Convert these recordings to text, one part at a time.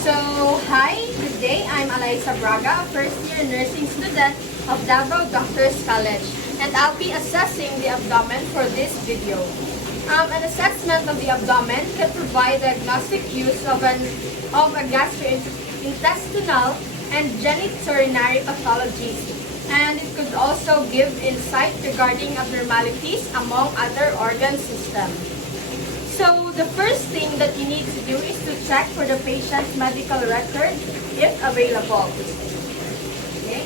So, hi, good day. I'm Alyssa Braga, a first-year nursing student of Davao Doctors College, and I'll be assessing the abdomen for this video. An assessment of the abdomen can provide diagnostic use of a gastrointestinal and genitourinary pathologies, and it could also give insight regarding abnormalities among other organ systems. So the first thing that you need to do is to check for the patient's medical record if available. Okay.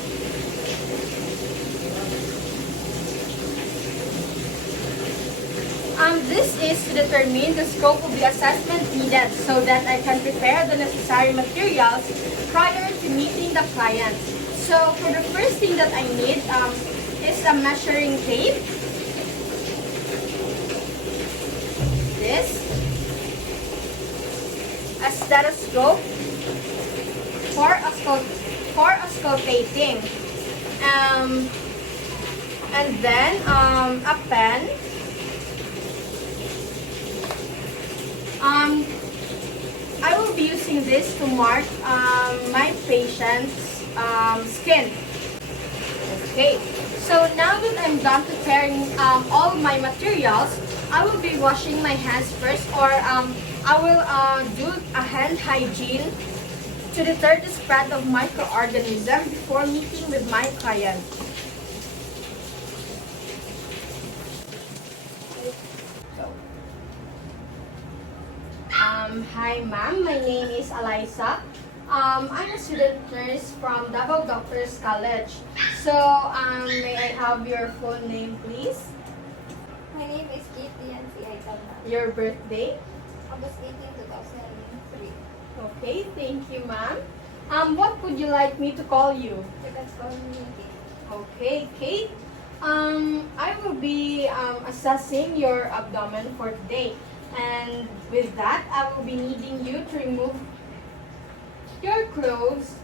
This is to determine the scope of the assessment needed so that I can prepare the necessary materials prior to meeting the client. So for the first thing that I need is a measuring tape. This, a stethoscope for auscultating, and then a pen. I will be using this to mark my patient's skin. Okay, so now that I'm done preparing all my materials, I will be washing my hands first, or I will do a hand hygiene to deter the spread of microorganisms before meeting with my client. Hi ma'am, my name is Alyssa. I'm a student nurse from Davao Doctors College. So, may I have your full name please? My name is Kitty and Your birthday? August 18, 2003. Okay, thank you ma'am. What would you like me to call you? You can call me Kate. Okay, Kate. I will be assessing your abdomen for today. And with that, I will be needing you to remove your clothes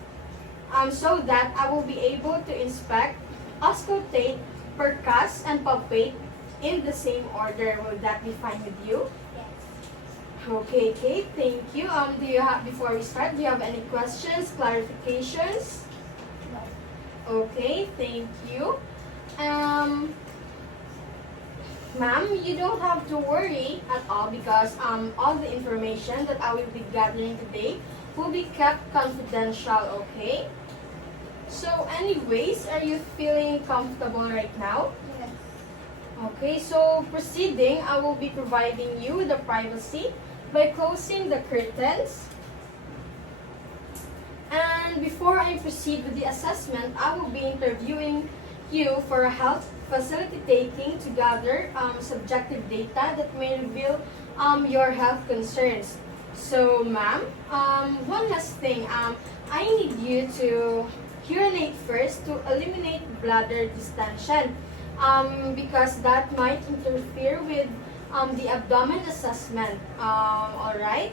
so that I will be able to inspect, auscultate, percuss, and palpate in the same order. Will that be fine with you? Yes. Okay, Kate, thank you. Do you have, before we start, do you have any questions, clarifications? No. Okay, thank you. Ma'am, you don't have to worry at all because all the information that I will be gathering today will be kept confidential, okay? So anyways, are you feeling comfortable right now? Yes. Okay, so proceeding, I will be providing you the privacy by closing the curtains. And before I proceed with the assessment, I will be interviewing you for a health facility taking to gather subjective data that may reveal your health concerns. So, ma'am, one last thing. I need you to urinate first to eliminate bladder distension because that might interfere with the abdomen assessment. Alright?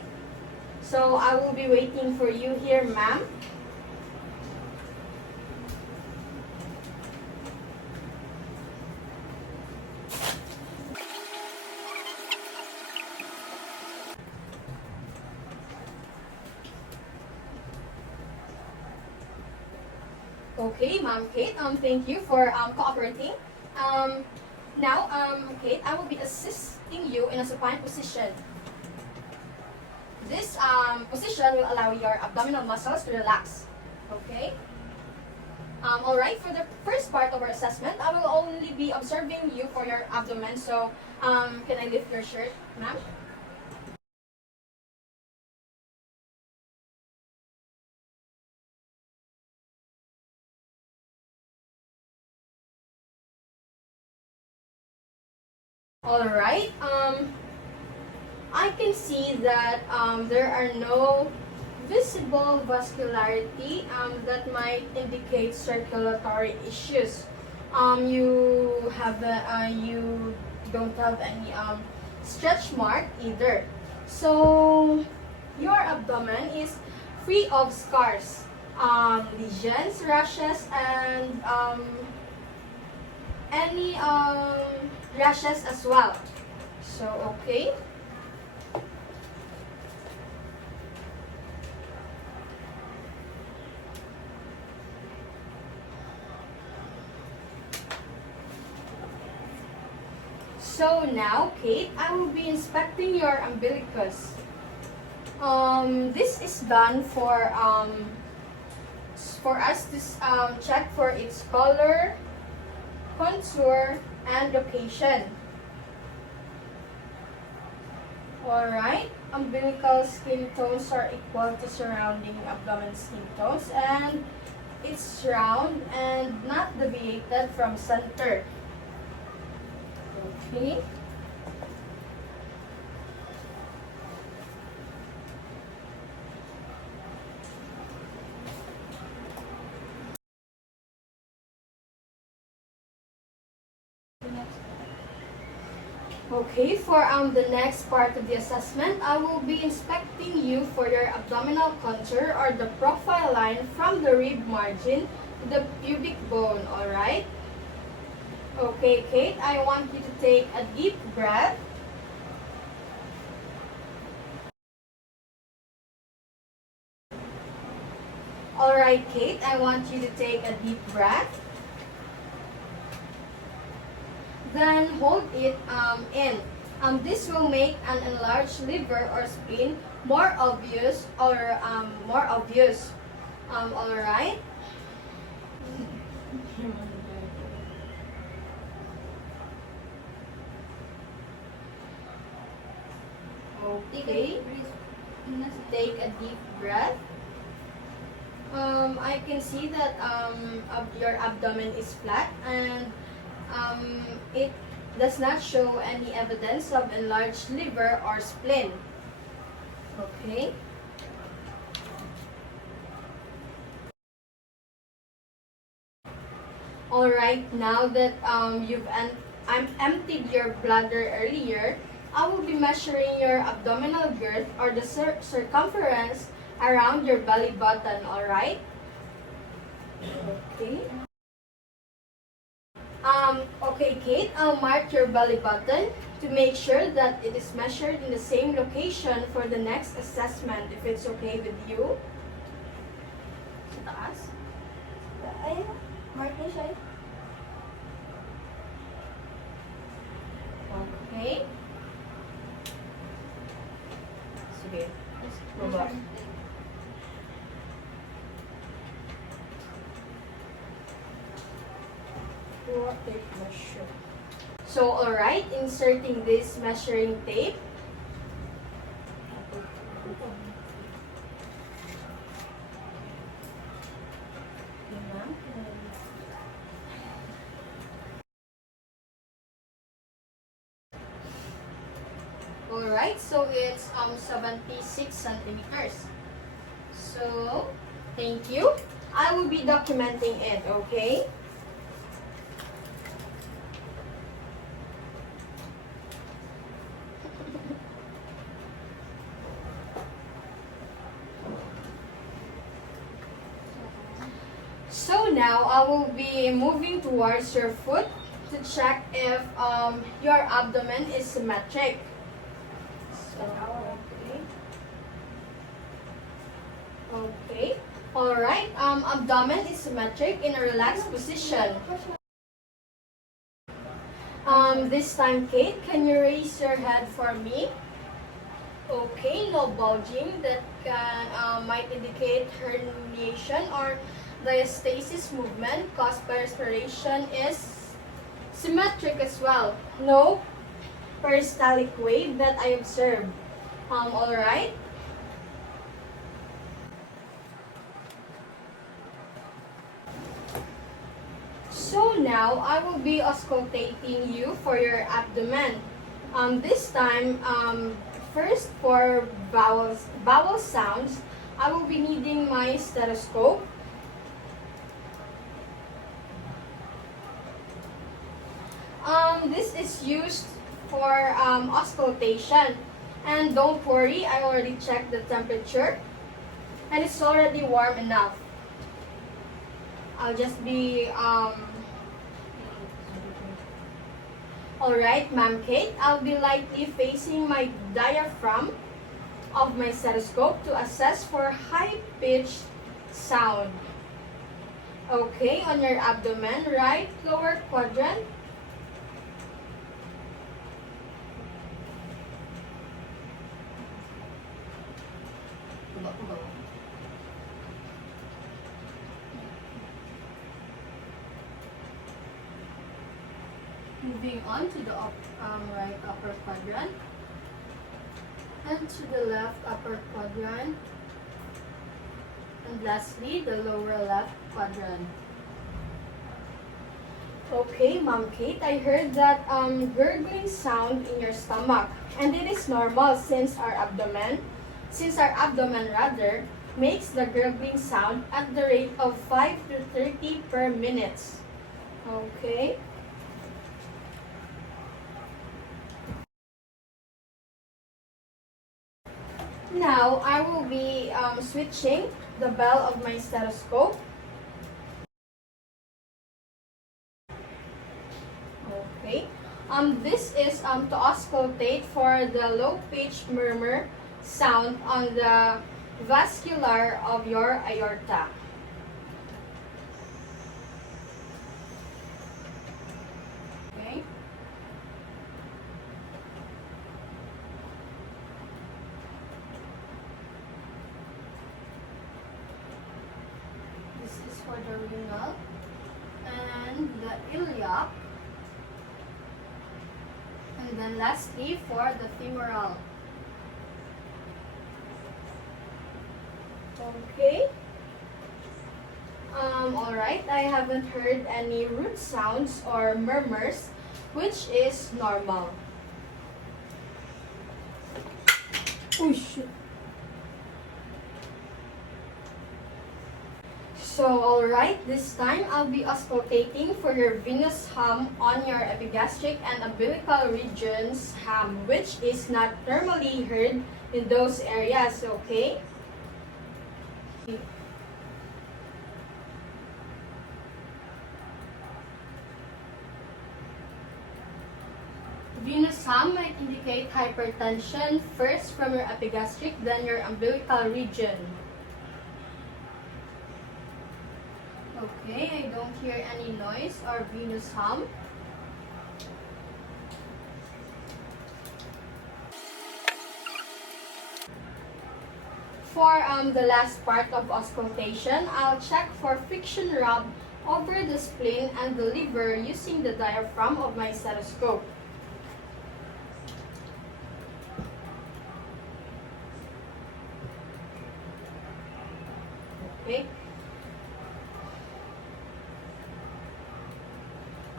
So, I will be waiting for you here, ma'am. Okay, Ma'am Kate, thank you for cooperating. Now, Kate, I will be assisting you in a supine position. This position will allow your abdominal muscles to relax. Okay? Alright, for the first part of our assessment, I will only be observing you for your abdomen. So, can I lift your shirt, ma'am? Alright, I can see that there are no visible vascularity that might indicate circulatory issues. You don't have any stretch mark either. So your abdomen is free of scars, lesions, rashes, and any rashes as well. So, okay. So now, Kate, I will be inspecting your umbilicus. This is done for us to check for its color, contour, and location. Alright, umbilical skin tones are equal to surrounding abdomen skin tones, and it's round and not deviated from center. Okay. Okay, for the next part of the assessment, I will be inspecting you for your abdominal contour or the profile line from the rib margin to the pubic bone, alright? Okay, Kate, I want you to take a deep breath. Alright, Kate, I want you to take a deep breath. Then hold it in. This will make an enlarged liver or spleen more obvious alright? Okay. Take a deep breath. I can see that your abdomen is flat, and it does not show any evidence of enlarged liver or spleen. Okay. Alright, now that I'm emptied your bladder earlier, I will be measuring your abdominal girth or the circumference around your belly button, alright? Okay. Okay, Kate, I'll mark your belly button to make sure that it is measured in the same location for the next assessment, if it's okay with you. Sa taas? Ayun, mark niya siya. Okay. Sige. Baba. Tape measure. So, alright, inserting this measuring tape. Alright, so it's 76 centimeters. So, thank you. I will be documenting it, okay? So now I will be moving towards your foot to check if your abdomen is symmetric. So, okay. Alright, abdomen is symmetric in a relaxed position. This time, Kate, can you raise your head for me? Okay, no bulging that might indicate herniation or diastasis movement caused by respiration is symmetric as well. No peristaltic wave that I observed. Alright? So now, I will be auscultating you for your abdomen. This time, first for vowel sounds, I will be needing my stethoscope. This is used for auscultation. And don't worry, I already checked the temperature. And it's already warm enough. I'll just be, alright, Ma'am Kate, I'll be lightly facing my diaphragm of my stethoscope to assess for high-pitched sound. Okay, on your abdomen, right lower quadrant. Moving on to the right upper quadrant and to the left upper quadrant, and lastly the lower left quadrant. Okay, Mom Kate, I heard that gurgling sound in your stomach, and it is normal since our abdomen rather makes the gurgling sound at the rate of 5 to 30 per minute. Okay. Now I will be switching the bell of my stethoscope. Okay. This is to auscultate for the low pitch murmur sound on the vascular of your aorta. Okay. This is for the renal and the iliac. And then lastly for the femoral. Okay. Alright, I haven't heard any root sounds or murmurs, which is normal. Oh, shoot. So, alright, this time I'll be auscultating for your venous hum on your epigastric and umbilical regions hum, which is not normally heard in those areas, okay? Venous hum might indicate hypertension first from your epigastric, then your umbilical region. Okay, I don't hear any noise or venous hum. For the last part of auscultation, I'll check for friction rub over the spleen and the liver using the diaphragm of my stethoscope. Okay.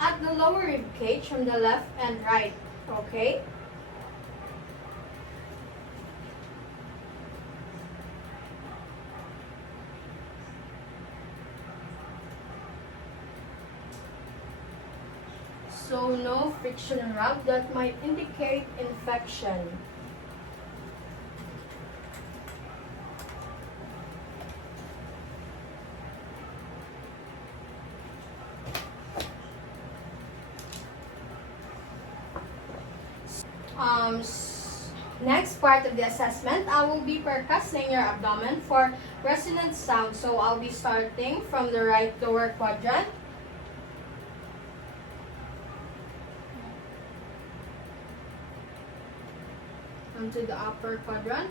At the lower rib cage from the left and right. Okay. So no friction rub that might indicate infection. Next part of the assessment, I will be percussing your abdomen for resonant sound. So I'll be starting from the right lower quadrant. Onto the upper quadrant.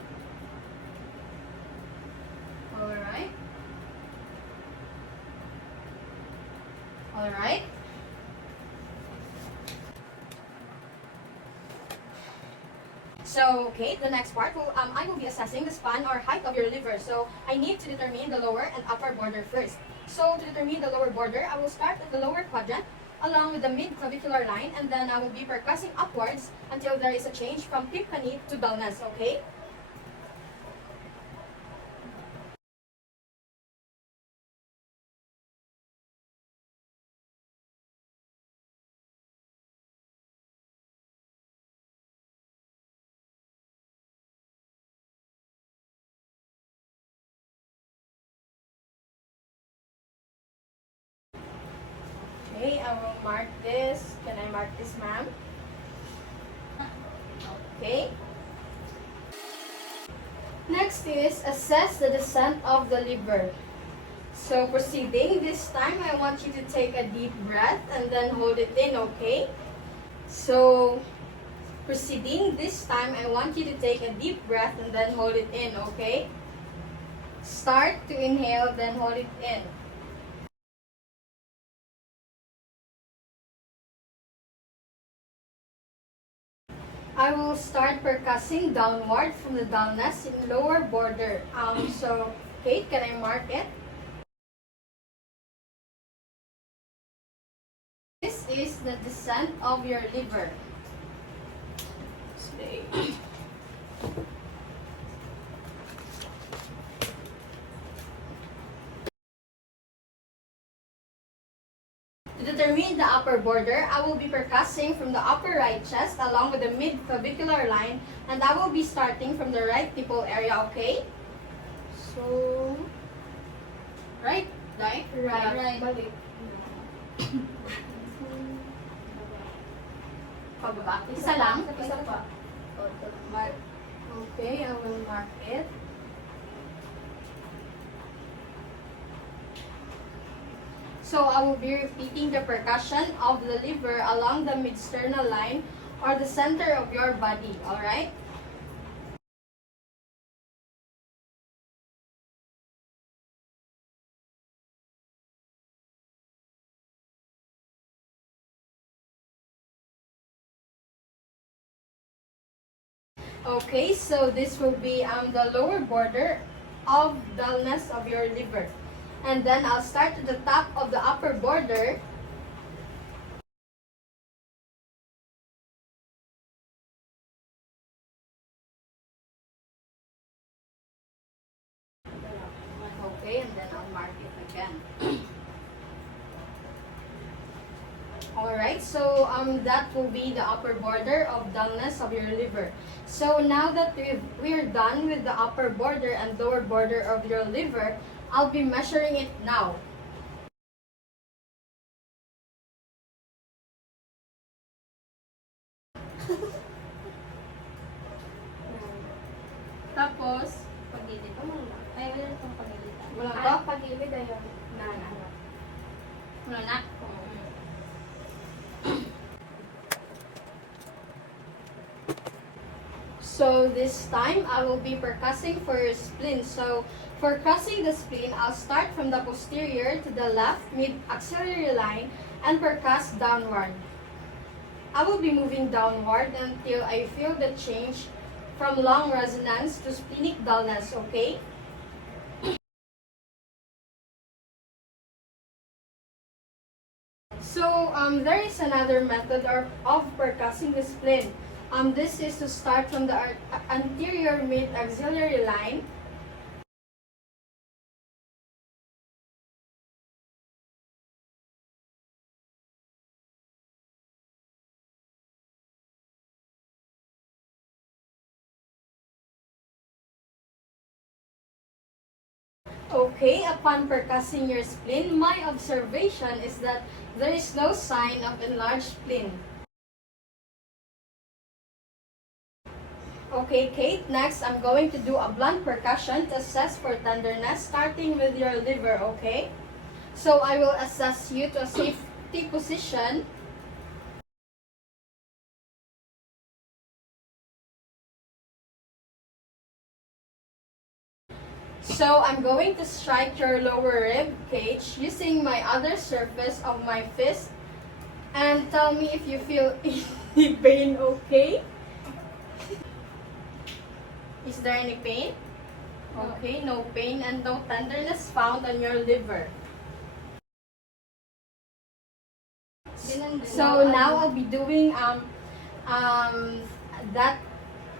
Alright. Alright. So, okay, the next part, I will be assessing the span or height of your liver. So, I need to determine the lower and upper border first. So, to determine the lower border, I will start at the lower quadrant along with the mid-clavicular line, and then I will be percussing upwards until there is a change from tympani to dullness, okay? Okay, I will mark this. Can I mark this, ma'am? Okay. Next is assess the descent of the liver. So proceeding, this time I want you to take a deep breath and then hold it in, okay? So proceeding, this time I want you to take a deep breath and then hold it in, okay? Start to inhale, then hold it in. I will start percussing downward from the dullness in lower border. So, Kate, can I mark it? This is the descent of your liver. Stay. To determine the upper border, I will be percussing from the upper right chest along with the mid-clavicular line, and I will be starting from the right nipple area, okay? So, right? Right? Right. Balik. Pababa. Isa lang? Isa pa. Mark. Okay, I will mark it. So I will be repeating the percussion of the liver along the mid-sternal line or the center of your body, alright? Okay, so this will be the lower border of dullness of your liver. And then I'll start at the top of the upper border. Okay, and then I'll mark it again. Alright, so that will be the upper border of dullness of your liver. So now that we're done with the upper border and lower border of your liver, I'll be measuring it now. Tapos, Pagilid. Ay, wala itong pagilid. wala to? Ah, pagilid ayun. Wala na. So this time, I will be percussing for your spleen. So for crossing the spleen, I'll start from the posterior to the left mid-axillary line and percuss downward. I will be moving downward until I feel the change from lung resonance to splenic dullness, okay? So there is another method of percussing the spleen. This is to start from the anterior mid-axillary line. Okay, upon percussing your spleen, my observation is that there is no sign of enlarged spleen. Okay, Kate, next I'm going to do a blunt percussion to assess for tenderness, starting with your liver, okay? So I will assess you to a safety position. So I'm going to strike your lower rib cage using my other surface of my fist, and tell me if you feel any pain, okay? Is there any pain? Okay, no pain and no tenderness found on your liver. So now I'll be doing that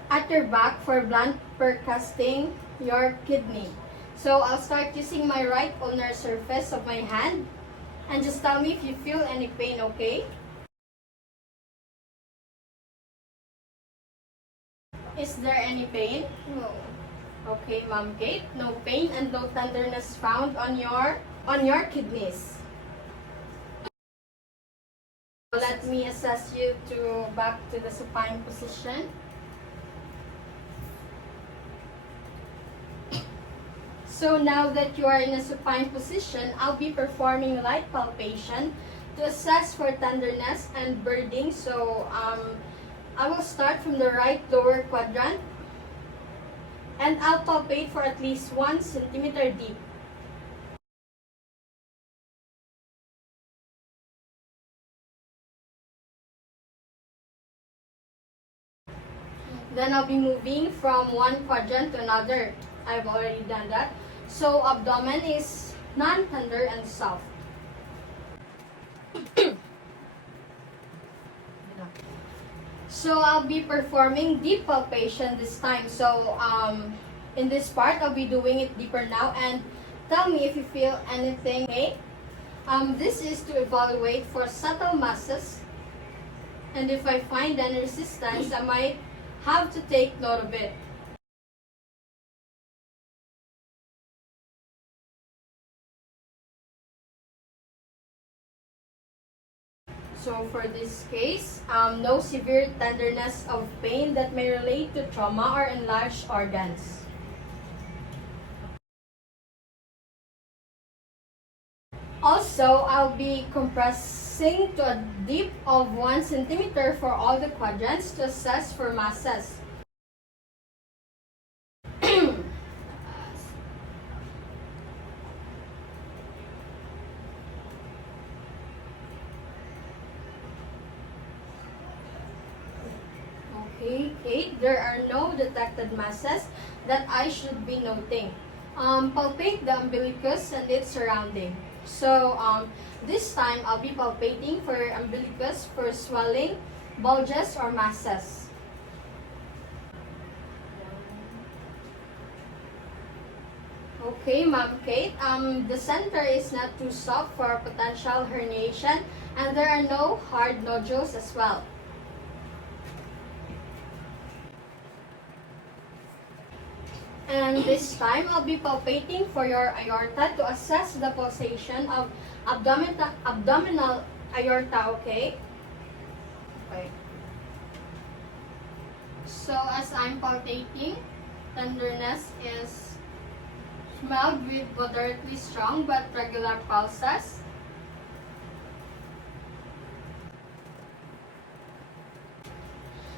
at your back for blunt percussing your kidney. So I'll start using my right ulnar surface of my hand, and just tell me if you feel any pain, okay? Is there any pain? No. Okay, Ma'am Kate, no pain and no tenderness found on your kidneys. Let me assess you to back to the supine position. So now that you are in a supine position, I'll be performing light palpation to assess for tenderness and birding. So I will start from the right lower quadrant, and I'll palpate for at least 1 centimeter deep. Then I'll be moving from one quadrant to another. I've already done that. So abdomen is non-tender and soft. So I'll be performing deep palpation this time. So in this part, I'll be doing it deeper now, and tell me if you feel anything. Okay. This is to evaluate for subtle masses, and if I find any resistance, I might have to take note of it. So for this case, no severe tenderness of pain that may relate to trauma or enlarged organs. Also, I'll be compressing to a depth of 1 centimeter for all the quadrants to assess for masses. Okay, Kate, there are no detected masses that I should be noting. Palpate the umbilicus and its surrounding. So, this time I'll be palpating for umbilicus for swelling, bulges, or masses. Okay, Ma'am Kate, the center is not too soft for potential herniation, and there are no hard nodules as well. And this time, I'll be palpating for your aorta to assess the pulsation of abdominal aorta, okay? Okay. So, as I'm palpating, tenderness is smelled with moderately strong but regular pulses.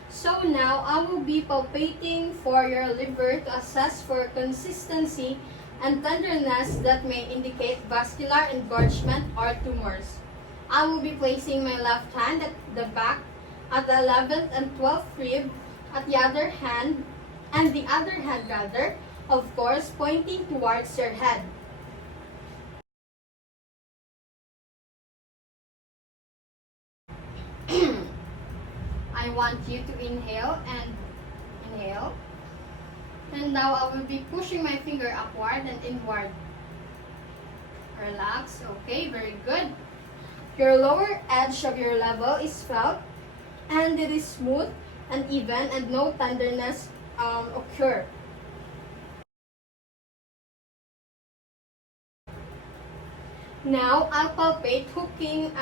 So now, I will be palpating for your liver to assess for consistency and tenderness that may indicate vascular engorgement or tumors. I will be placing my left hand at the back at the 11th and 12th rib at the other hand, and the other hand rather, of course, pointing towards your head. I want you to inhale and inhale. And now I will be pushing my finger upward and inward. Relax. Okay, very good. Your lower edge of your level is felt, and it is smooth and even, and no tenderness occur. Now I'll palpate hooking.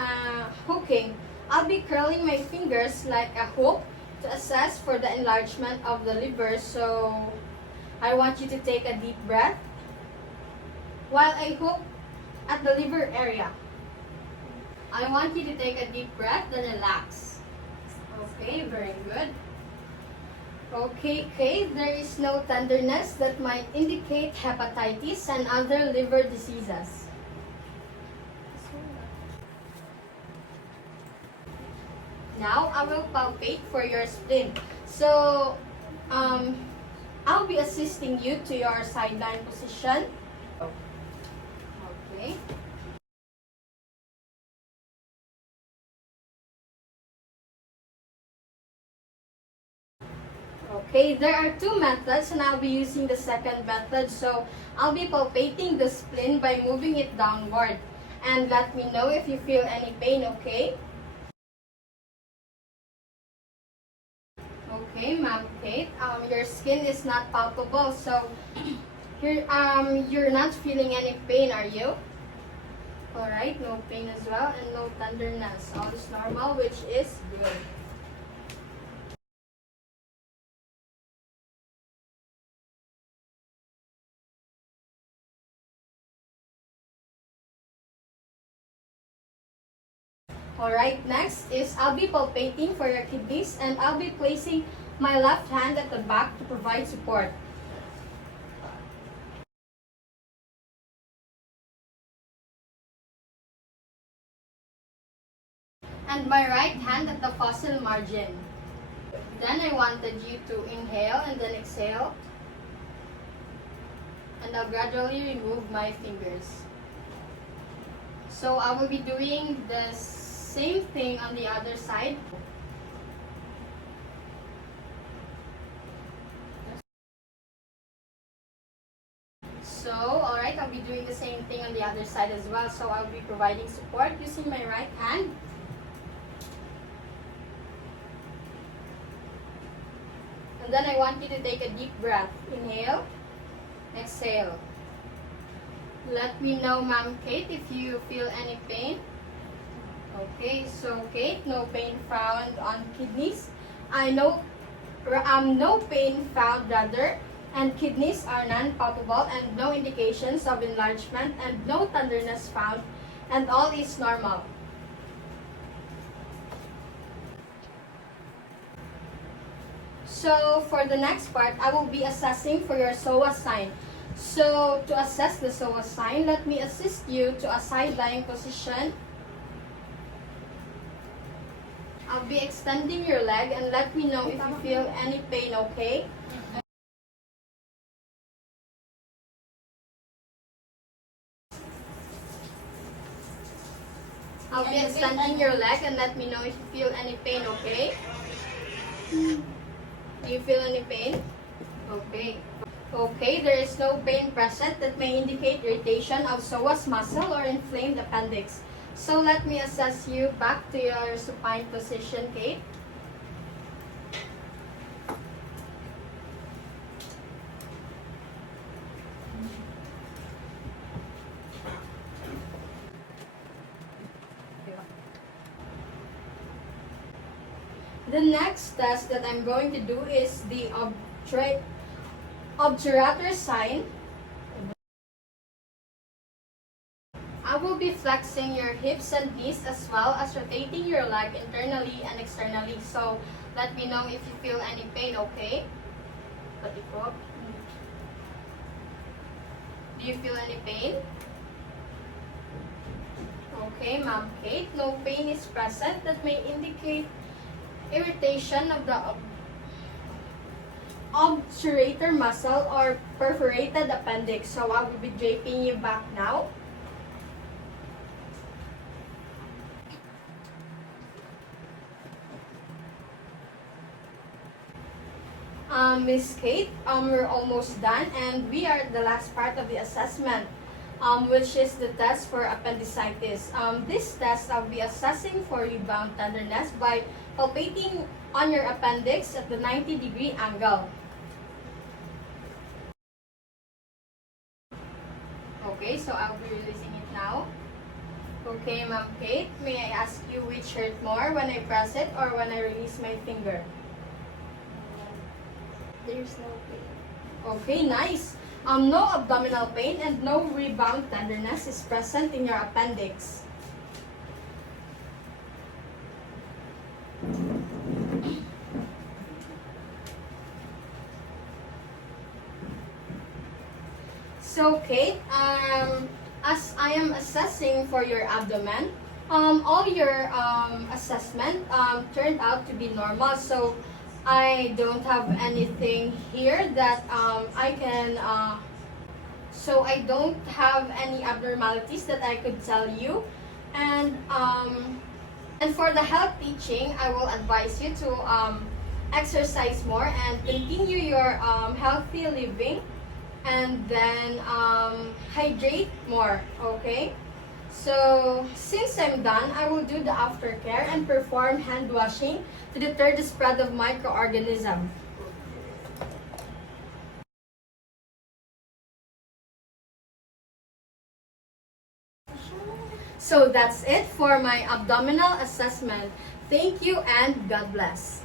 I'll be curling my fingers like a hook to assess for the enlargement of the liver. So I want you to take a deep breath while I hook at the liver area. I want you to take a deep breath, then relax. Okay, very good. Okay, there is no tenderness that might indicate hepatitis and other liver diseases. Now, I will palpate for your spleen. So, I'll be assisting you to your sideline position. Okay. Okay, there are two methods, and I'll be using the second method. So, I'll be palpating the spleen by moving it downward. And let me know if you feel any pain, okay? Okay, Ma'am Kate, your skin is not palpable, so you're not feeling any pain, are you? Alright, no pain as well, and no tenderness. All is normal, which is good. Alright, next is I'll be palpating for your kidneys, and I'll be placing my left hand at the back to provide support. And my right hand at the fossil margin. Then I wanted you to inhale and then exhale. And I'll gradually remove my fingers. So I will be doing the same thing on the other side. So, alright, I'll be doing the same thing on the other side as well. So I'll be providing support using my right hand. And then I want you to take a deep breath. Inhale, exhale. Let me know, Ma'am Kate, if you feel any pain. Okay, so Kate, no pain found on kidneys. I know, no pain found rather, and kidneys are non-palpable and no indications of enlargement and no tenderness found, and all is normal. So for the next part, I will be assessing for your SOA sign. So to assess the SOA sign, let me assist you to a side-lying position. I'll be extending your leg and let me know if you feel any pain, okay? I'll be extending your leg and let me know if you feel any pain, okay? Do you feel any pain? Okay. Okay, there is no pain present that may indicate irritation of psoas muscle or inflamed appendix. So let me assess you back to your supine position, Kate. The next test that I'm going to do is the obturator sign. I will be flexing your hips and knees as well as rotating your leg internally and externally. So let me know if you feel any pain, okay? Do you feel any pain? Okay, Ma'am Kate, no pain is present that may indicate irritation of the obturator muscle or perforated appendix. So I will be draping you back now. Miss Kate, we're almost done and we are at the last part of the assessment, which is the test for appendicitis. This test I'll be assessing for rebound tenderness by palpating on your appendix at the 90-degree angle. Okay, so I'll be releasing it now. Okay, Ma'am Kate, may I ask you which hurt more, when I press it or when I release my finger? There's no pain. Okay, nice. No abdominal pain and no rebound tenderness is present in your appendix. So, Kate, as I am assessing for your abdomen, all your assessment turned out to be normal. So, I don't have anything here that I can, so I don't have any abnormalities that I could tell you. And for the health teaching, I will advise you to exercise more and continue your healthy living, and then hydrate more, okay? So, since I'm done, I will do the aftercare and perform hand washing to deter the spread of microorganisms. So that's it for my abdominal assessment. Thank you and God bless.